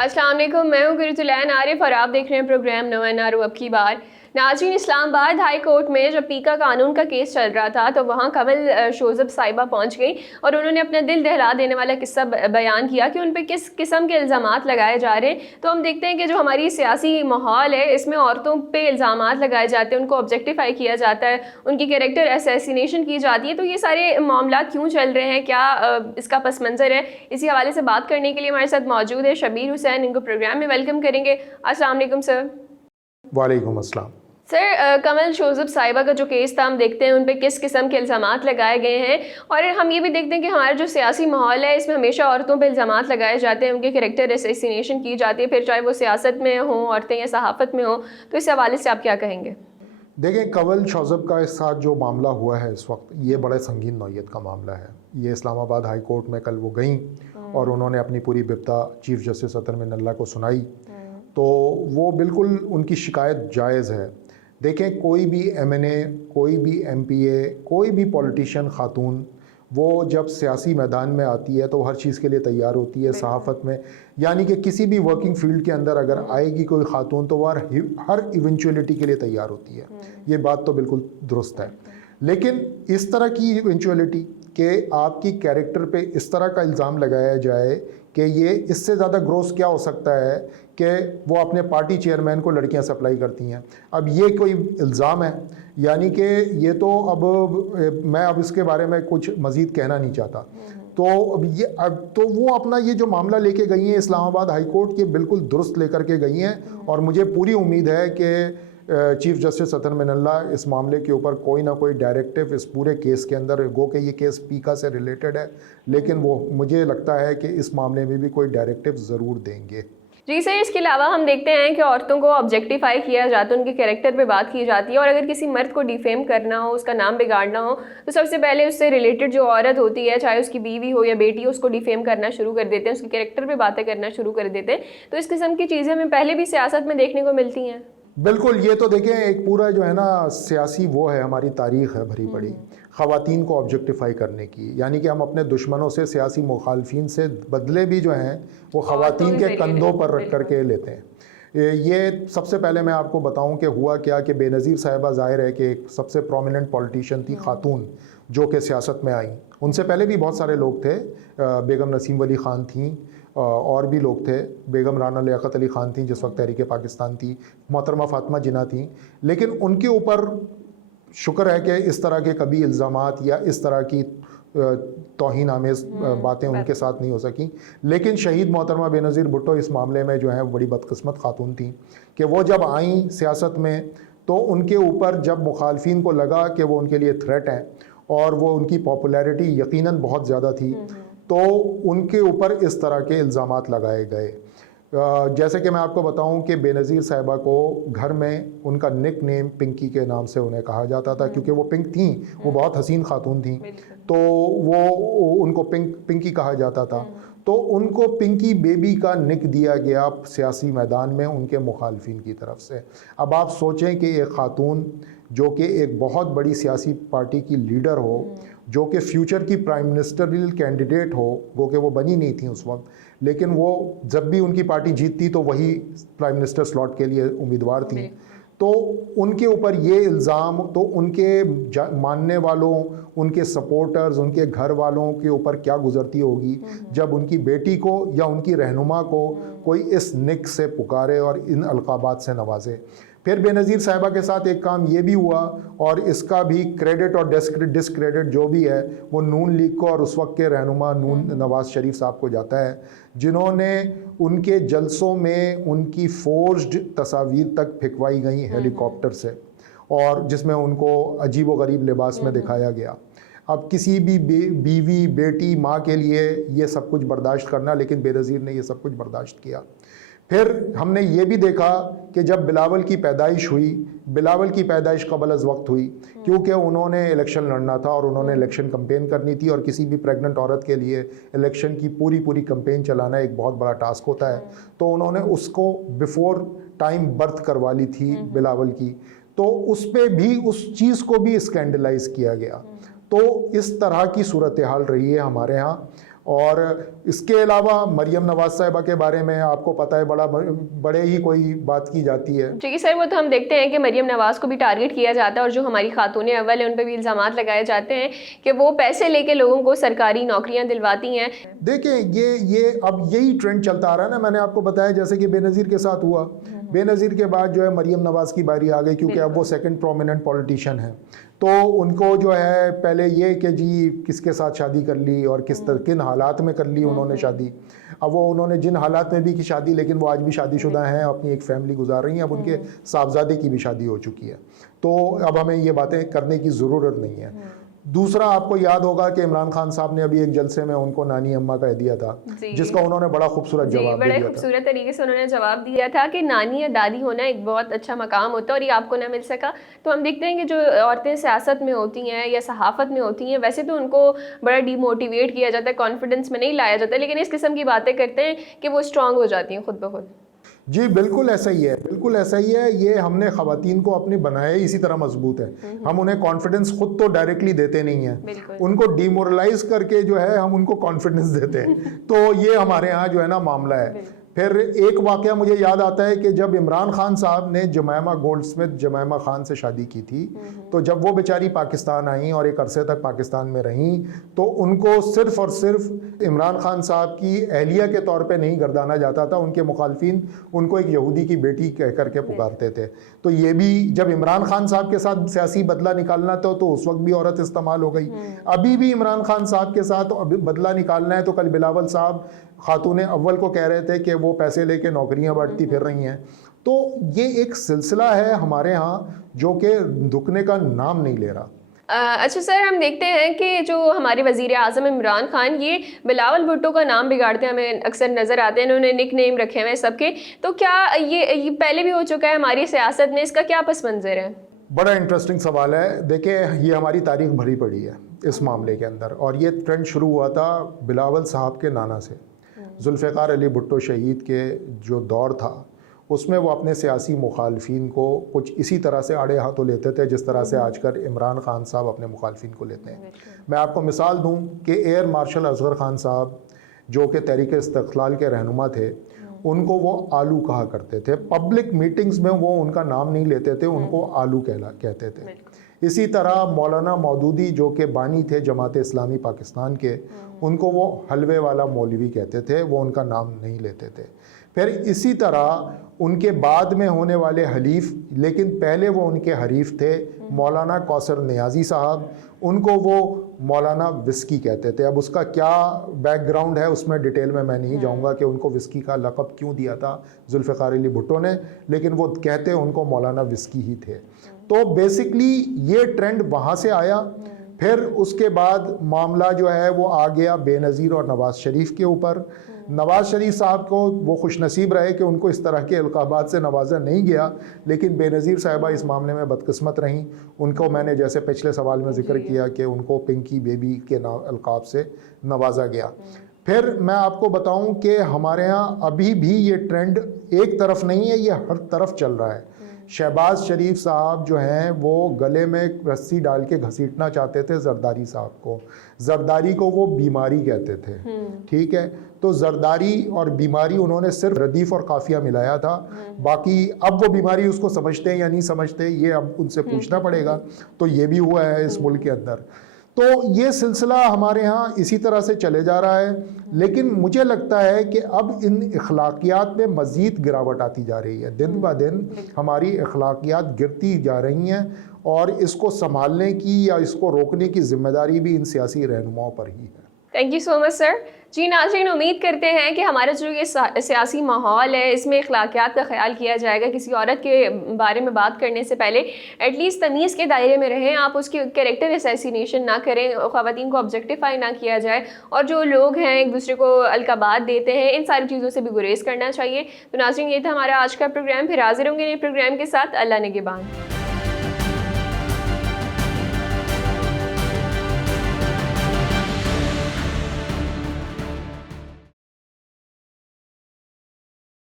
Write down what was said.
अस्सलाम वालेकुम, मैं हूँ गुरुतुलैन आरिफ और आप देख रहे हैं programme no N R O अब की बार। नाज़रीन, इस्लामाबाद हाई कोर्ट में जब पीका कानून का केस चल रहा था तो वहाँ कमल शोज़ब साहिबा पहुँच गई और उन्होंने अपना दिल दहला देने वाला किस्सा बयान किया कि उन पर किस किस्म के इल्ज़ामात लगाए जा रहे हैं। तो हम देखते हैं कि जो हमारी सियासी माहौल है इसमें औरतों पे इल्ज़ामात लगाए जाते हैं, उनको ऑब्जेक्टिफाई किया जाता है, उनकी कैरेक्टर असैसिनेशन की जाती है। तो ये सारे मामला क्यों चल रहे हैं, क्या इसका पस मंज़र है, इसी हवाले से बात करने के लिए हमारे साथ मौजूद है शबीर हुसैन। इनको प्रोग्राम में वेलकम करेंगे। अस्सलाम वालेकुम सर। वालेकुम अस्सलाम। सर, कमल शोज़ब साहिबा का जो केस था, हम देखते हैं उन पे किस किस्म के इल्ज़ामात लगाए गए हैं और हम ये भी देखते हैं कि हमारा जो सियासी माहौल है इसमें हमेशा औरतों पे इल्ज़ामात लगाए जाते हैं, उनके कैरेक्टर असैसिनेशन की जाती है, फिर चाहे वो सियासत में हों औरतें या सहाफ़त में हों। तो इस हवाले से आप क्या कहेंगे? देखें, कमल शोज़ब का इस साथ जो मामला हुआ है इस वक्त, ये बड़े संगीन नौइयत का मामला है। ये इस्लामाबाद हाई कोर्ट में कल वो गईं और उन्होंने अपनी पूरी बिब्ता चीफ जस्टिस अतर मिनल्ला को सुनाई। तो वो बिल्कुल उनकी शिकायत जायज़ है। देखें, कोई भी MNA, कोई भी MPA, कोई भी पॉलिटिशियन ख़ातून वो जब सियासी मैदान में आती है तो हर चीज़ के लिए तैयार होती है। सहाफ़त में यानी कि किसी भी वर्किंग फील्ड के अंदर अगर आएगी कोई ख़ातून तो वह हर इवेंचुअलिटी के लिए तैयार होती है। ये बात तो बिल्कुल दुरुस्त है। लेकिन इस तरह की इवेंचुअलिटी कि आपकी कैरेक्टर पे इस तरह का इल्ज़ाम लगाया जाए कि ये इससे ज़्यादा ग्रोस क्या हो सकता है कि वो अपने पार्टी चेयरमैन को लड़कियां सप्लाई करती हैं। अब ये कोई इल्ज़ाम है, यानी कि ये तो मैं इसके बारे में कुछ मज़ीद कहना नहीं चाहता। तो अब तो वो अपना ये जो मामला लेके गई हैं इस्लामाबाद हाई कोर्ट के, बिल्कुल दुरुस्त लेकर के गई हैं और मुझे पूरी उम्मीद है कि चीफ जस्टिस अतर मिनल्ला इस मामले के ऊपर कोई ना कोई डायरेक्टिव इस पूरे केस के अंदर, गो के ये केस पीका से रिलेटेड है, लेकिन वो मुझे लगता है कि इस मामले में भी कोई डायरेक्टिव ज़रूर देंगे। जी सर, इसके अलावा हम देखते हैं कि औरतों को ऑब्जेक्टिफाई किया जाता है, उनके कैरेक्टर पे बात की जाती है और अगर किसी मर्द को डिफेम करना हो, उसका नाम बिगाड़ना हो, तो सबसे पहले उससे रिलेटेड जो औरत होती है, चाहे उसकी बीवी हो या बेटी हो, उसको डिफेम करना शुरू कर देते हैं, उसके कैरेक्टर पे बातें करना शुरू कर देते हैं। तो इस किस्म की चीज़ें हमें पहले भी सियासत में देखने को मिलती हैं। बिल्कुल, ये तो देखें एक पूरा जो है ना सियासी वो है, हमारी तारीख़ है भरी पड़ी ख़वातीन को ऑब्जेक्टिफाई करने की। यानी कि हम अपने दुश्मनों से, सियासी मुखालफिन से बदले भी जो हैं वो ख़वातीन के कंधों पर रख करके लेते हैं। ये सबसे पहले मैं आपको बताऊं कि हुआ क्या कि बेनज़ीर साहिबा ज़ाहिर है कि एक सबसे प्रोमिनेंट पॉलिटिशियन थी ख़ातून जो कि सियासत में आई। उनसे पहले भी बहुत सारे लोग थे, बेगम नसीम वली ख़ान थी और भी लोग थे, बेगम राना लियाकत अली ख़ान थी जिस वक्त तहरीक पाकिस्तान थी, मोहतरमा फ़ातिमा जिन्ना थी। लेकिन उनके ऊपर शुक्र है कि इस तरह के कभी इल्ज़ामात या इस तरह की तौहीन आमेज़ बातें उनके साथ नहीं हो सकी। लेकिन शहीद मोहतरमा बेनज़ीर भुट्टो इस मामले में जो है बड़ी बदकिस्मत ख़ातून थी कि वो जब आई सियासत में तो उनके ऊपर जब मुखालफिन को लगा कि वो उनके लिए थ्रेट हैं और वो उनकी पॉपुलैरिटी यकीनन बहुत ज़्यादा थी, तो उनके ऊपर इस तरह के इल्ज़ामात लगाए गए। जैसे कि मैं आपको बताऊं कि बेनज़ीर साहिबा को घर में उनका निक नेम पिंकी के नाम से उन्हें कहा जाता था, क्योंकि वो पिंक थी, वो बहुत हसीन खातून थी, तो वो उनको पिंकी कहा जाता था। तो उनको पिंकी बेबी का निक दिया गया सियासी मैदान में उनके मुखालफिन की तरफ से। अब आप सोचें कि एक ख़ातून जो कि एक बहुत बड़ी सियासी पार्टी की लीडर हो, जो कि फ्यूचर की प्राइम मिनिस्टरियल कैंडिडेट हो, वो कि वो बनी नहीं थी उस वक्त, लेकिन वो जब भी उनकी पार्टी जीतती तो वही प्राइम मिनिस्टर स्लॉट के लिए उम्मीदवार थी, तो उनके ऊपर ये इल्ज़ाम, तो उनके मानने वालों, उनके सपोर्टर्स, उनके घर वालों के ऊपर क्या गुजरती होगी जब उनकी बेटी को या उनकी रहनुमा को कोई इस निक से पुकारे और इन अलकाबात से नवाजे। फिर बेनज़ीर साहिबा के साथ एक काम ये भी हुआ और इसका भी क्रेडिट और डिसक्रेडिट जो भी है वो नून लीग को और उस वक्त के रहनुमा नवाज़ शरीफ साहब को जाता है, जिन्होंने उनके जलसों में उनकी फोर्ज्ड तस्वीर तक फेंकवाई गई हेलीकॉप्टर से और जिसमें उनको अजीब व गरीब लिबास में दिखाया गया। अब किसी भी बीवी, बेटी, माँ के लिए ये सब कुछ बर्दाश्त करना, लेकिन बेनज़ीर ने ये सब कुछ बर्दाश्त किया। फिर हमने ये भी देखा कि जब बिलावल की पैदाइश हुई, बिलावल की पैदाइश क़बल अज़ वक्त हुई, क्योंकि उन्होंने इलेक्शन लड़ना था और उन्होंने इलेक्शन कैंपेन करनी थी, और किसी भी प्रेग्नेंट औरत के लिए इलेक्शन की पूरी कैंपेन चलाना एक बहुत बड़ा टास्क होता है। तो उन्होंने उसको बिफोर टाइम बर्थ करवा ली थी बिलावल की, तो उस पर भी, उस चीज़ को भी स्कैंडलाइज किया गया। तो इस तरह की सूरत हाल रही है हमारे यहाँ और इसके अलावा मरियम नवाज साहिबा के बारे में आपको पता है, बड़े ही कोई बात की जाती है। जी सर, वो तो हम देखते हैं कि मरियम नवाज को भी टारगेट किया जाता है और जो हमारी खातून अव्वल है उन पर भी इल्ज़ामात लगाए जाते हैं कि वो पैसे लेके लोगों को सरकारी नौकरियां दिलवाती हैं। देखें, ये अब यही ट्रेंड चलता आ रहा है ना। मैंने आपको बताया जैसे कि बेनज़ीर के साथ हुआ, बेनज़ीर के बाद जो है मरियम नवाज की बारी आ गई, क्योंकि अब वो सेकंड प्रोमिनेंट पॉलिटिशियन है। तो उनको जो है पहले ये कि जी किसके साथ शादी कर ली और किन हालात में कर ली उन्होंने शादी। अब वो उन्होंने जिन हालात में भी की शादी, लेकिन वो आज भी शादीशुदा हैं, अपनी एक फैमिली गुजार रही हैं। अब उनके साहबजादे की भी शादी हो चुकी है, तो अब हमें ये बातें करने की ज़रूरत नहीं है। दूसरा, आपको याद होगा कि इमरान खान साहब ने अभी एक जलसे में उनको नानी अम्मा कह दिया था, जिसका उन्होंने बड़ा खूबसूरत जवाब दिया था। बड़े खूबसूरत तरीके से उन्होंने जवाब दिया था कि नानी या दादी होना एक बहुत अच्छा मकाम होता है और ये आपको ना मिल सका। तो हम देखते हैं कि जो औरतें सियासत में होती हैं या सहाफ़त में होती हैं, वैसे तो उनको बड़ा डीमोटिवेट किया जाता है, कॉन्फिडेंस में नहीं लाया जाता, लेकिन इस किस्म की बातें करते हैं कि वो स्ट्रांग हो जाती हैं खुद ब खुद। जी बिल्कुल ऐसा ही है, बिल्कुल ऐसा ही है। ये हमने ख़वातीन को अपने बनाया इसी तरह मजबूत है। हम उन्हें कॉन्फिडेंस खुद तो डायरेक्टली देते नहीं हैं, उनको डिमोरलाइज करके जो है हम उनको कॉन्फिडेंस देते हैं। तो ये हमारे यहाँ जो है ना मामला है। फिर एक वाक़या मुझे याद आता है कि जब इमरान खान साहब ने जमैमा गोल्डस्मिथ जमैमा खान से शादी की थी, तो जब वो बेचारी पाकिस्तान आई और एक अरसे तक पाकिस्तान में रहीं, तो उनको सिर्फ और सिर्फ इमरान खान साहब की अहलिया के तौर पे नहीं गर्दाना जाता था। उनके मुखालफिन उनको एक यहूदी की बेटी कह करके पुकारते थे। तो ये भी जब इमरान खान साहब के साथ सियासी बदला निकालना था तो उस वक्त भी औरत इस्तेमाल हो गई। अभी भी इमरान खान साहब के साथ बदला निकालना है तो कल बिलावल साहब खातून अव्वल को कह रहे थे कि वो पैसे लेके नौकरियां बांटती फिर रही हैं। तो ये एक सिलसिला है हमारे यहाँ जो कि रुकने का नाम नहीं ले रहा। अच्छा सर, हम देखते हैं कि जो हमारे वज़ीर आज़म इमरान खान ये बिलावल भुट्टो का नाम बिगाड़ते हैं हमें अक्सर नज़र आते हैं, इन्होंने निक नेम रखे हुए हैं सबके। तो क्या ये पहले भी हो चुका है हमारी सियासत में, इसका क्या पस मंज़र है? बड़ा इंटरेस्टिंग सवाल है। देखिए, ये हमारी तारीख भरी पड़ी है इस मामले के अंदर, और ये ट्रेंड शुरू हुआ था बिलावल साहब के नाना से। जुल्फ़िकार अली भुट्टो शहीद के जो दौर था उसमें वो अपने सियासी मुखालफिन को कुछ इसी तरह से आड़े हाथों लेते थे जिस तरह से आजकल इमरान खान साहब अपने मुखालफिन को लेते हैं। मैं आपको मिसाल दूं कि एयर मार्शल असगर खान साहब जो कि तहरीक इस्तिक़लाल के रहनुमा थे, उनको वो आलू कहा करते थे। पब्लिक मीटिंग्स में वो उनका नाम नहीं लेते थे, उनको आलू कहते थे। इसी तरह मौलाना मौदूदी जो कि बानी थे जमात इस्लामी पाकिस्तान के, उनको वो हलवे वाला मौलवी कहते थे, वो उनका नाम नहीं लेते थे। फिर इसी तरह उनके बाद में होने वाले हलीफ, लेकिन पहले वो उनके हरीफ थे, मौलाना कौसर नियाज़ी साहब, उनको वो मौलाना विस्की कहते थे। अब उसका क्या बैकग्राउंड है उसमें डिटेल में मैं नहीं जाऊंगा कि उनको विस्की का लक़ब क्यों दिया था जुल्फ़िकार अली भुट्टो ने, लेकिन वो कहते उनको मौलाना विस्की ही थे। तो बेसिकली ये ट्रेंड वहाँ से आया। फिर उसके बाद मामला जो है वो आ गया बेनज़ीर और नवाज़ शरीफ के ऊपर। नवाज़ शरीफ साहब को वो खुशनसीब रहे कि उनको इस तरह के अलक़ाबात से नवाजा नहीं गया, लेकिन बेनज़ीर साहिबा इस मामले में बदकिस्मत रहीं। उनको मैंने जैसे पिछले सवाल में ज़िक्र किया कि उनको पिंकी बेबी के अलक़ाब से नवाजा गया। फिर मैं आपको बताऊं कि हमारे यहाँ अभी भी ये ट्रेंड एक तरफ नहीं है, ये हर तरफ चल रहा है। शहबाज शरीफ साहब जो हैं वो गले में रस्सी डाल के घसीटना चाहते थे जरदारी साहब को। जरदारी को वो बीमारी कहते थे, ठीक है। तो जरदारी और बीमारी उन्होंने सिर्फ रदीफ और काफिया मिलाया था, बाकी अब वो बीमारी उसको समझते हैं या नहीं समझते ये अब उनसे पूछना पड़ेगा। तो ये भी हुआ है इस मुल्क के अंदर। तो ये सिलसिला हमारे यहाँ इसी तरह से चले जा रहा है, लेकिन मुझे लगता है कि अब इन अखलाकियात में मज़ीद गिरावट आती जा रही है। दिन ब दिन हमारी अखलाकियात गिरती जा रही हैं और इसको संभालने की या इसको रोकने की जिम्मेदारी भी इन सियासी रहनुमाओं पर ही है। Thank you so much sir. जी नाज़रीन, उम्मीद करते हैं कि हमारा जो ये सियासी माहौल है इसमें अखलाकियात का ख्याल किया जाएगा। किसी औरत के बारे में बात करने से पहले एटलीस्ट तमीज़ के दायरे में रहें, आप उसकी कैरेक्टर असैसिनेशन ना करें, ख़वातीन को ऑब्जेक्टिफाई ना किया जाए, और जो लोग हैं एक दूसरे को अलकाबात देते हैं, इन सारी चीज़ों से भी गुरेज करना चाहिए। तो नाज़रीन, ये था हमारा आज का प्रोग्राम। फिर हाजिर होंगे नए प्रोग्राम के साथ। अल्लाह निगहबान।